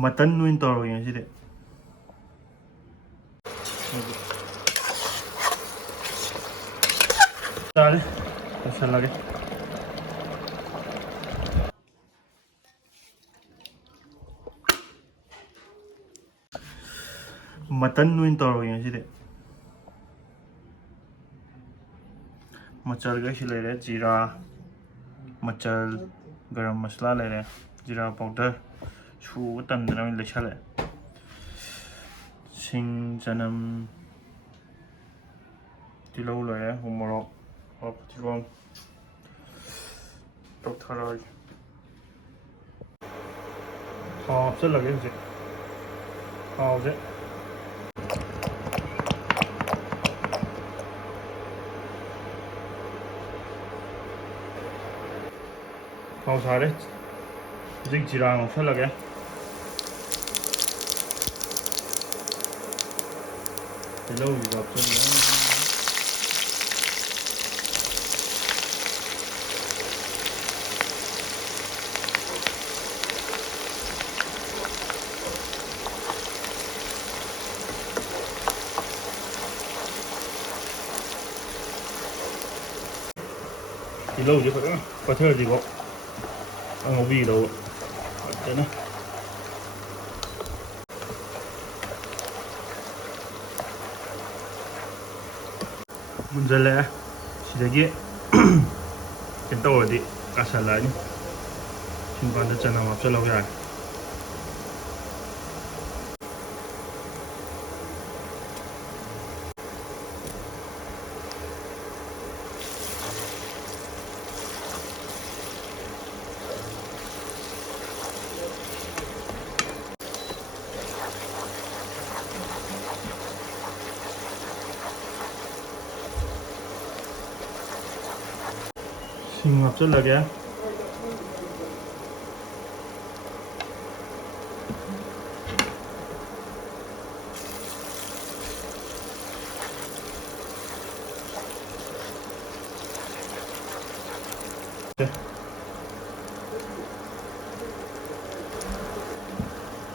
ꯃꯇꯟ ꯑꯣꯏꯅ ꯇꯧꯔꯒꯦ ꯉꯁꯤꯗꯤ ꯆꯥꯔꯦ ꯂꯣꯏꯁꯜꯂꯒꯦ ꯃꯇꯟ ꯑꯣꯏꯅ ꯇꯧꯔꯒꯦ ꯉꯁꯤꯗꯤ ꯃꯆꯜꯈꯩꯁꯤ ꯂꯩꯔꯦ ꯖꯤꯔꯥ ꯃꯆꯜ ꯒꯔꯝ ꯃꯁꯂꯥ ꯂꯩꯔꯦ ꯖꯤꯔꯥ ꯄꯥꯎꯗꯔ ꯁꯨꯕ ꯇꯟꯗꯅ ꯑꯣꯏꯅ ꯂꯩꯁꯜꯂꯦ ꯁꯤꯡ ꯆꯅꯝ ꯇꯤꯜꯍꯧ ꯂꯣꯏꯔꯦ ꯎ ꯃꯣꯔꯣꯛ ꯐꯗꯤꯒꯣꯝ ꯇꯧꯊꯔꯛꯑꯒꯦ ꯊꯥꯎ ꯍꯥꯞꯆꯤꯜꯂꯒꯦ ꯍꯧꯖꯤꯛ ꯊꯥꯎꯁꯦ ꯊꯥꯎ ꯁꯥꯔꯦ ꯍꯧꯖꯤꯛ ꯖꯤꯔꯥ ꯉꯧꯁꯜꯂꯒꯦ ꯇꯤꯜꯍꯧꯁꯤꯁꯨ ꯍꯥꯞꯆꯤꯜꯂꯦ ꯇꯤꯜꯍꯧꯁꯦ ꯐꯖꯅ ꯄꯠꯊꯔꯗꯤꯀꯣ ꯉꯧꯕꯤꯒꯗꯧꯕ ꯐꯖꯅ ꯃꯨꯟꯖꯜꯂꯛꯑꯦ ꯁꯤꯗꯒꯤ ꯀꯩꯅꯣ ꯇꯧꯔꯗꯤ ꯀꯥꯁꯜꯂꯛꯑꯅꯤ ꯁꯨꯝ ꯀꯥꯟꯗ ꯆꯅꯝ ꯍꯥꯞꯆꯤꯜꯂꯧ ꯌꯥꯔꯦ ꯁꯤꯡ ꯍꯥꯞꯆꯤꯜꯂꯒꯦ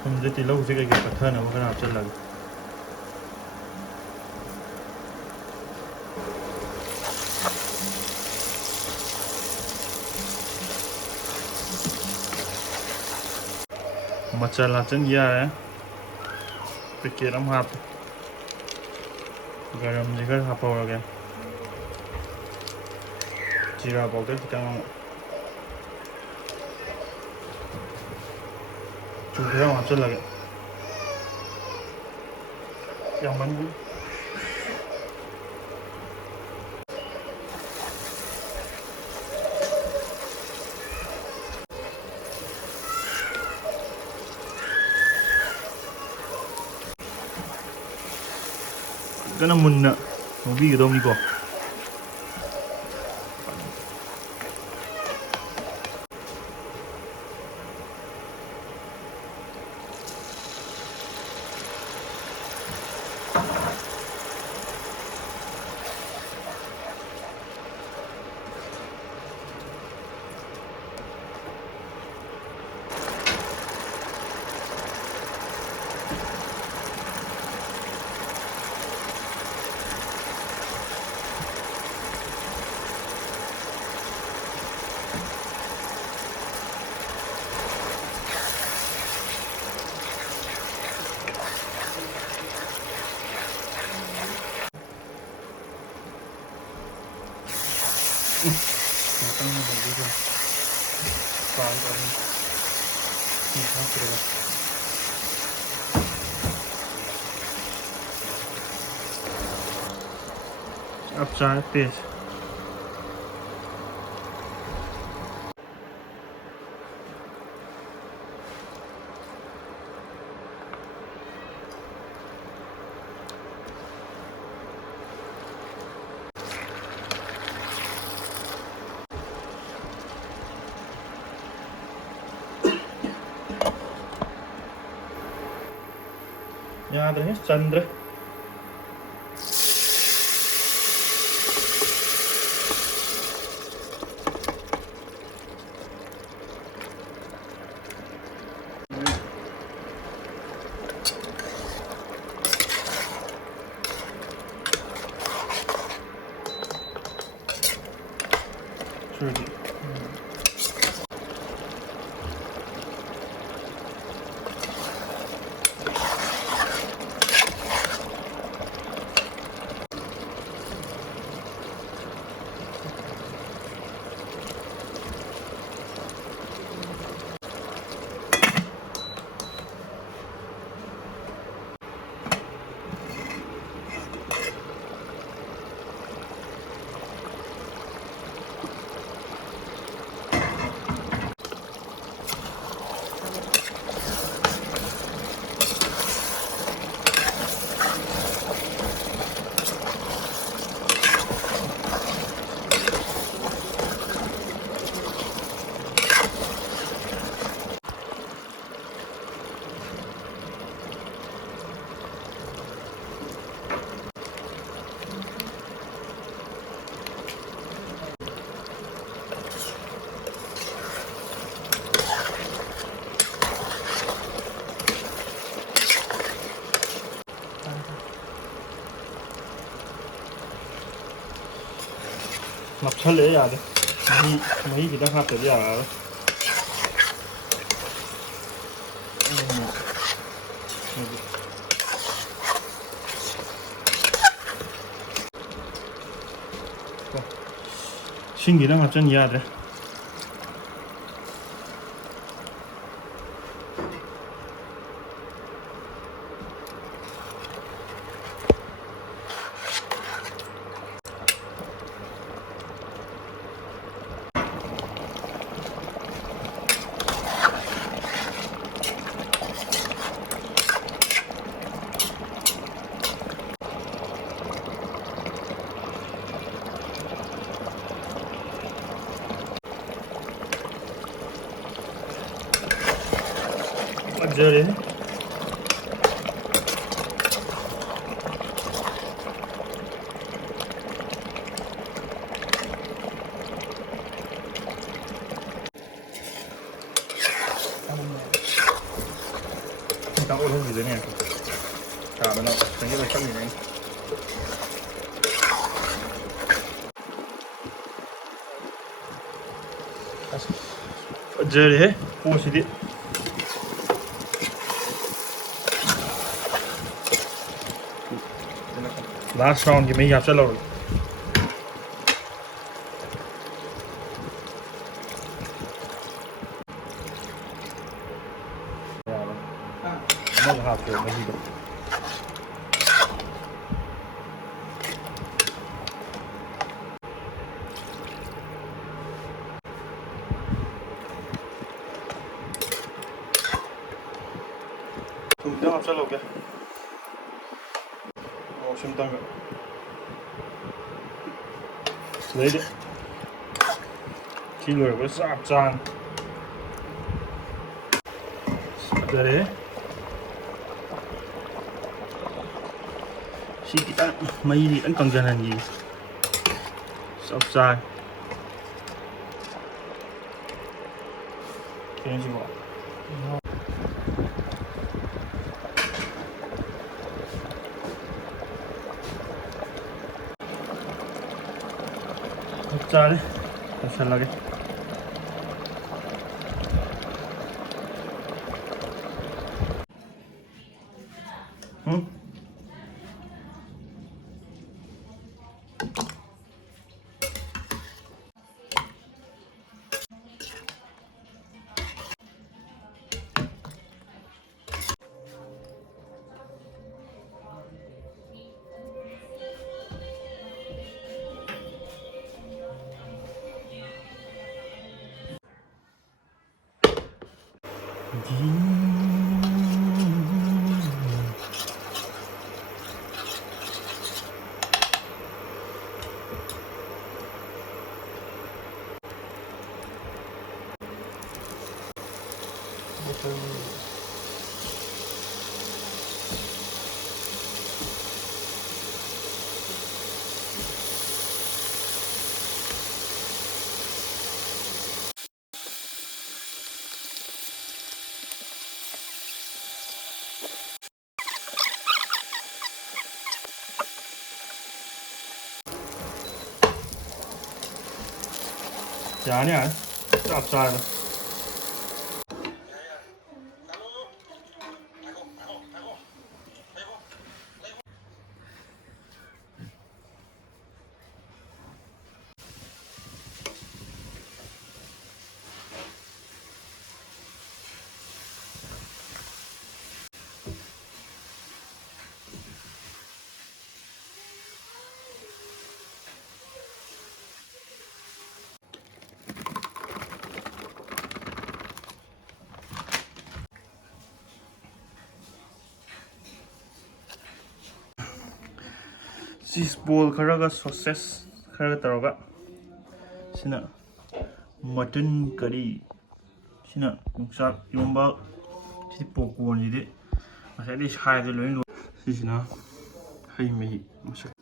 ꯊꯨꯝꯁꯦ ꯇꯤꯜꯍꯧꯁꯦ ꯀꯩꯀꯩ ꯄꯠꯊꯅꯕ ꯈꯔ ꯍꯥꯞꯆꯤꯜꯂꯒꯦ ꯃꯆꯜ ꯍꯥꯞꯆꯤꯟꯕ ꯌꯥꯔꯦ ꯄꯦꯀꯦꯠ ꯑꯃ ꯍꯥꯞꯄꯦ ꯒꯔꯝꯁꯦ ꯈꯔ ꯍꯥꯞꯍꯧꯔꯒꯦ ꯖꯤꯔꯥ ꯄꯥꯎꯗꯔ ꯈꯤꯇꯪ ꯑꯃꯨꯛ ꯆꯨ ꯈꯔ ꯑꯃꯨꯛ ꯍꯥꯞꯆꯤꯜꯂꯒꯦ ꯌꯥꯝꯃꯟꯒꯅꯤ ꯐꯖꯅ ꯃꯨꯟꯅ ꯉꯧꯕꯤꯒꯗꯧꯅꯤꯀꯣ Matang na dito. Parang kami. Upside this. Yadre, Chandra. ꯅꯞꯁꯜꯂꯦ ꯌꯥꯗꯦ ꯃꯍꯤ ꯈꯤꯇꯪ ꯍꯥꯞꯇ꯭ꯔꯗꯤ ꯌꯥꯔꯔꯣꯏ ꯏꯁꯤꯡ ꯈꯤꯇꯪ ꯍꯥꯞꯆꯟ ꯌꯥꯗ꯭ꯔꯦ ꯐꯖꯔꯦ ꯈꯤꯇꯪ ꯑꯣꯜꯍꯟꯈꯤꯗꯣꯏꯅꯦ ꯁꯥꯕꯅ ꯈꯤꯇꯪꯗꯤ ꯑꯣꯏꯁꯜꯂꯤꯅꯦ ꯐꯖꯔꯦꯍꯦ ꯄꯣꯠꯁꯤꯗꯤ ꯂꯥꯁ ꯔꯥꯎꯟꯒꯤ ꯃꯍꯤ ꯍꯥꯞꯆꯜꯍꯧꯔꯒꯦ ꯑꯃꯒ ꯍꯥꯞꯄꯣ ꯃꯍꯤꯗꯣ ꯊꯨꯝ ꯈꯤꯇꯪ ꯍꯥꯞꯆꯜꯍꯧꯒꯦ ꯁꯤꯝꯇꯪꯒ ꯑꯗꯩꯗꯤ ꯁꯤ ꯂꯣꯏꯔꯒ ꯆꯞ ꯆꯥꯅ ꯐꯖꯔꯦ ꯁꯤ ꯈꯤꯇꯪ ꯃꯍꯤꯗꯤ ꯈꯤꯇꯪ ꯀꯪꯁꯤꯟꯍꯟꯈꯤ ꯆꯞ ꯆꯥꯔꯦ ꯀꯩꯅꯣꯁꯤꯕꯣ ꯆꯞ ꯆꯥꯔꯦ ꯂꯣꯏꯁꯜꯂꯒꯦ Yani yani. Chop side. Cheese ball kharaga sausage kharaga taroga sina mutton curry sina yongsak yomba si popcorn idi masai sai de loin lo sina hai mehi masak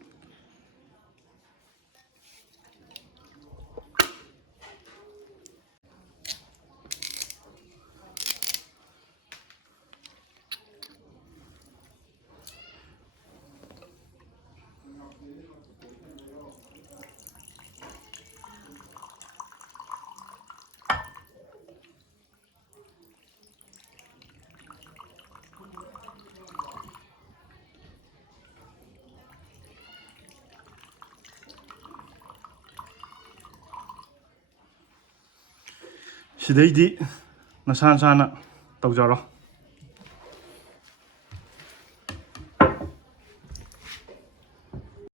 ꯁꯤꯗꯩꯗꯤ ꯅꯁꯥ ꯅꯁꯥꯅ ꯇꯧꯖꯔꯣ